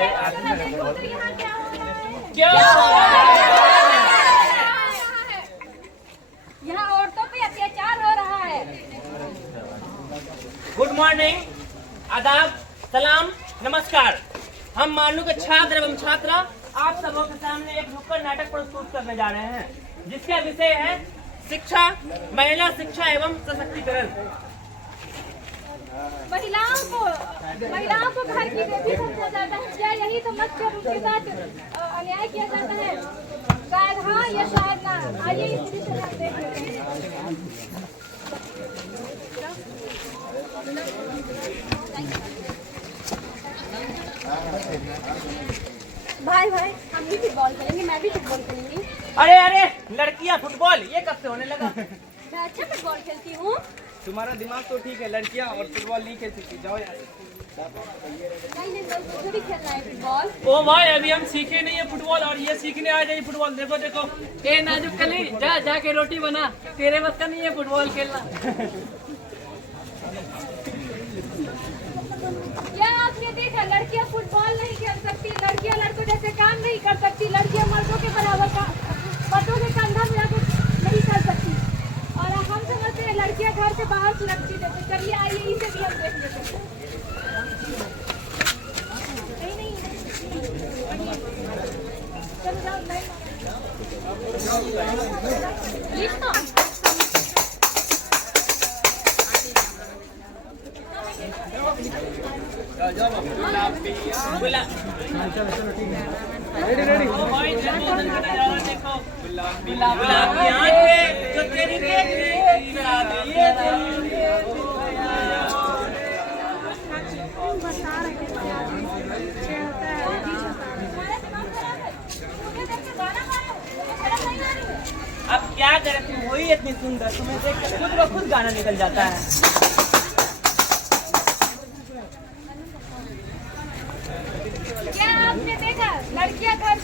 क्या यहाँ औरतों पे अत्याचार हो रहा है। गुड मॉर्निंग, आदाब, सलाम, नमस्कार। हम मानू के छात्र एवं छात्रा आप सबों के सामने एक नुक्कड़ नाटक प्रस्तुत करने जा रहे हैं, जिसका विषय है शिक्षा, महिला शिक्षा एवं सशक्तिकरण। महिलाओं को घर की बेटी समझा जाता है। क्या यही तो मत उनके साथ अन्याय किया जाता है? शायद हाँ या शायद ना। आइए इस विषय पर देख लेते हैं। भाई हम भी फुटबॉल खेलेंगे, मैं भी फुटबॉल खेलूंगी। अरे लड़कियां फुटबॉल, ये कब से होने लगा? मैं अच्छा फुटबॉल खेलती हूँ। तुम्हारा दिमाग तो ठीक है, लड़कियां और फुटबॉल नहीं खेल सकती। जाओ यार। नहीं मुझे भी खेलना है फुटबॉल। ओ भाई, अभी हम सीखे नहीं है फुटबॉल और ये सीखने आ जाए फुटबॉल। देखो देखो, ए नाजुक कली, जाके रोटी बना, तेरे बस का नहीं है फुटबॉल खेलना। क्या आपने देखा, लड़कियां फुटबॉल नहीं खेल सकती, लड़कियां लड़कों जैसे काम नहीं कर सकती, लड़कियां मर्दों के बराबर का मर्दों के कंधा मिलाकर नहीं कर सकती। और हम समझते हैं लड़कियां घर से बाहर सुरक्षित है। तो चलिए आइए इसे भी हम देख लेते हैं। चलो जाओ, रेडी। देखो गुलाबी आंखें जो तेरी देखी गुलाबी ये अब क्या करें, तुम वही इतनी सुंदर, तुम्हें देख कर खुद ब खुद गाना निकल जाता है। क्या आपने देखा, लड़कियां घर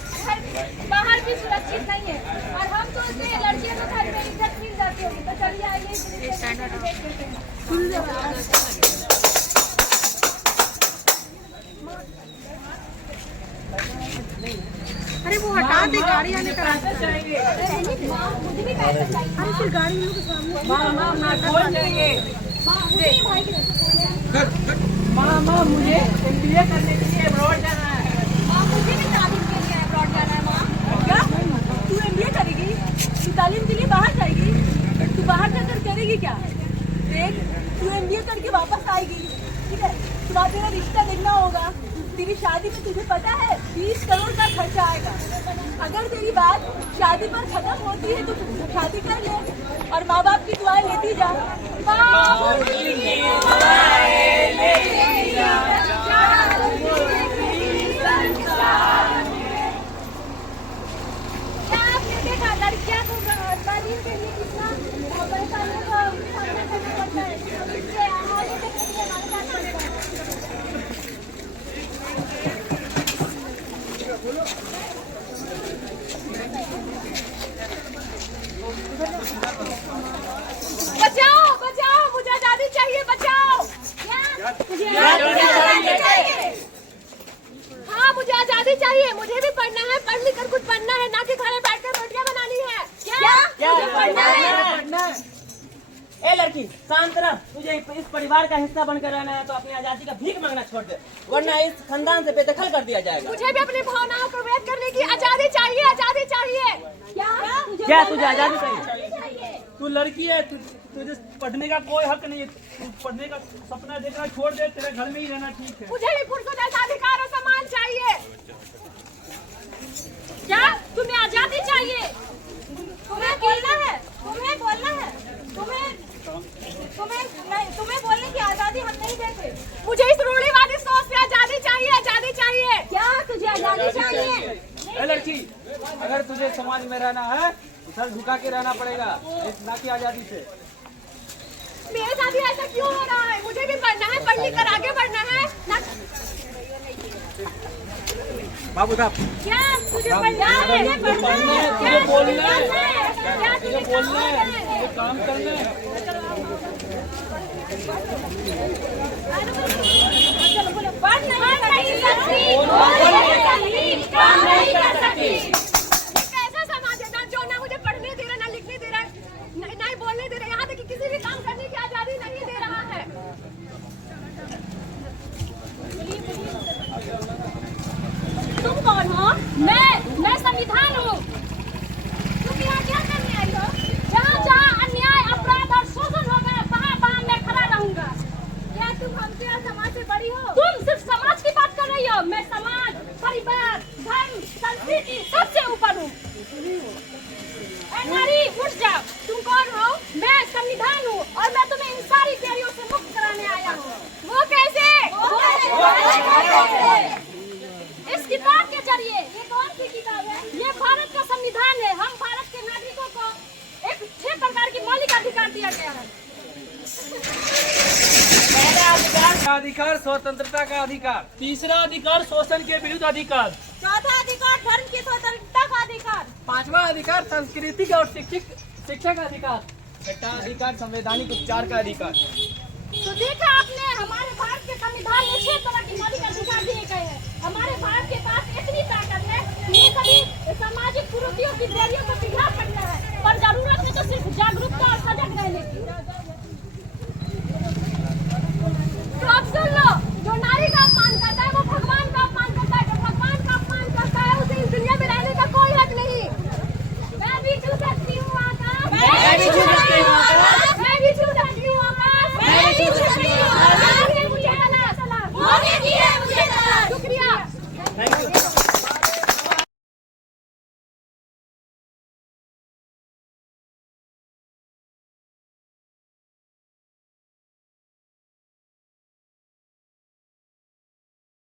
बाहर भी सुरक्षित नहीं है और हम सोचते हैं लड़कियों को घर में इज्जत मिल जाती होगी। तो चलिए आइए अरे वो हटा दे, गाड़ी आने का रास्ता चाहिए। मुझे भी पैसा चाहिए। अरे फिर गाड़ी लोग सामने माँ मुझे MBA करने के लिए अब्रॉड जाना है। मुझे भी तालीम के लिए अब्रॉड जाना है। माँ क्या तू MBA करेगी? तू तालीम के लिए बाहर जाएगी? तू बाहर जाकर करेगी क्या? देख, तू MBA करके वापस आएगी, ठीक है? तुम्हारा तेरा रिश्ता देखना होगा। तेरी शादी में तुझे पता है 20 करोड़ का खर्चा आएगा। अगर तेरी बात शादी पर खत्म होती है तो तू शादी कर ले और माँ बाप की दुआएं लेती जा। क्या आपने देखा, लड़कियां को तालीम के लिए कितना परेशानियों का सामना करना पड़ता है? इससे आगे तक के लिए हमारे साथ पड़ता है। बचाओ, मुझे आजादी चाहिए, बचाओ। मुझे आजादी चाहिए। हाँ, मुझे आजादी चाहिए। मुझे भी पढ़ना है, पढ़ लिख कर कुछ बनना है, ना कि खाने बैठकर रोटियां बनानी है। क्या पढ़ना है? ए लड़की, शांत रह। तुझे इस परिवार का हिस्सा बनकर रहना है तो अपनी आजादी का भीख मांगना छोड़ दे, वरना इस खानदान से बेदखल कर दिया जाएगा। मुझे भी अपनी भावनाओं को व्यक्त करने की आजादी चाहिए, आजादी चाहिए। क्या तुझे आजादी चाहिए? तू लड़की है, तुझे पढ़ने का कोई हक नहीं है। तू पढ़ने का सपना देखना छोड़ दे, तेरे घर में ही रहना ठीक है। मुझे भी पुरुषों जैसा अधिकार और सम्मान चाहिए। क्या तुम्हें आजादी चाहिए? तुम्हें बोलना है, तुम्हें बोलने की आजादी हम नहीं देते। मुझे इस रूढ़िवादी सोच से आजादी चाहिए, आजादी चाहिए। क्या तुझे आजादी चाहिए? ए लड़की, अगर तुझे समाज में रहना है तो सर झुका के रहना पड़ेगा, ना कि आजादी से। मेरे साथ ही ऐसा क्यों हो रहा है? मुझे भी पढ़ना है, पढ़ लिख कर आगे बढ़ना है ना। बाबू साहब, क्या तुझे पढ़ना है? तुझे बोलना है, तुझे बोलना है, तुझे काम करना है। पढ़ नहीं सकती, काम नहीं कर सकती। कैसा समाज है जो ना मुझे पढ़ने दे रहा, ना लिखने दे रहा, ना ही बोलने दे रहा, यहाँ तक कि किसी भी काम करने की आजादी नहीं दे रहा है। तुम कौन हो? मैं संविधान हूँ। तुम यहाँ क्या करने आई हो? जहाँ जहाँ अन्याय, अपराध और शोषण होगा, वहाँ मैं खड़ा रहूंगा। क्या तुम हमसे और समाज से बड़ी हो? तुम सिर्फ समाज की बात कर रही हो। मैं समाज, परिवार, धर्म, संस्कृति सबसे ऊपर हूँ। नारी उठ जाओ। तुम कौन हो? मैं संविधान हूँ और मैं तुम्हें इन सारी बेड़ियों से मुक्त कराने आया हूँ। वो कैसे? इस किताब के जरिए। ये कौन सी किताब है? ये भारत का संविधान है। हम भारत के नागरिकों को एक 6 प्रकार की मौलिक अधिकार दिया गया है। अधिकार स्वतंत्रता का अधिकार। तीसरा अधिकार शोषण के विरुद्ध अधिकार। चौथा अधिकार धर्म की स्वतंत्रता का अधिकार। पांचवा अधिकार सांस्कृतिक और शिक्षा का अधिकार। छठा अधिकार संवैधानिक उपचार का अधिकार। तो देखा आपने, हमारे भारत के संविधान में 6 तरह की मौलिक अधिकार दिए गए हैं। हमारे भारत के पास इतनी ताकत है कि ये कभी सामाजिक कुरीतियों की बेड़ियों को पिघला सकता है, पर जरूरत है तो सिर्फ जागरूकता और सजग रहने की।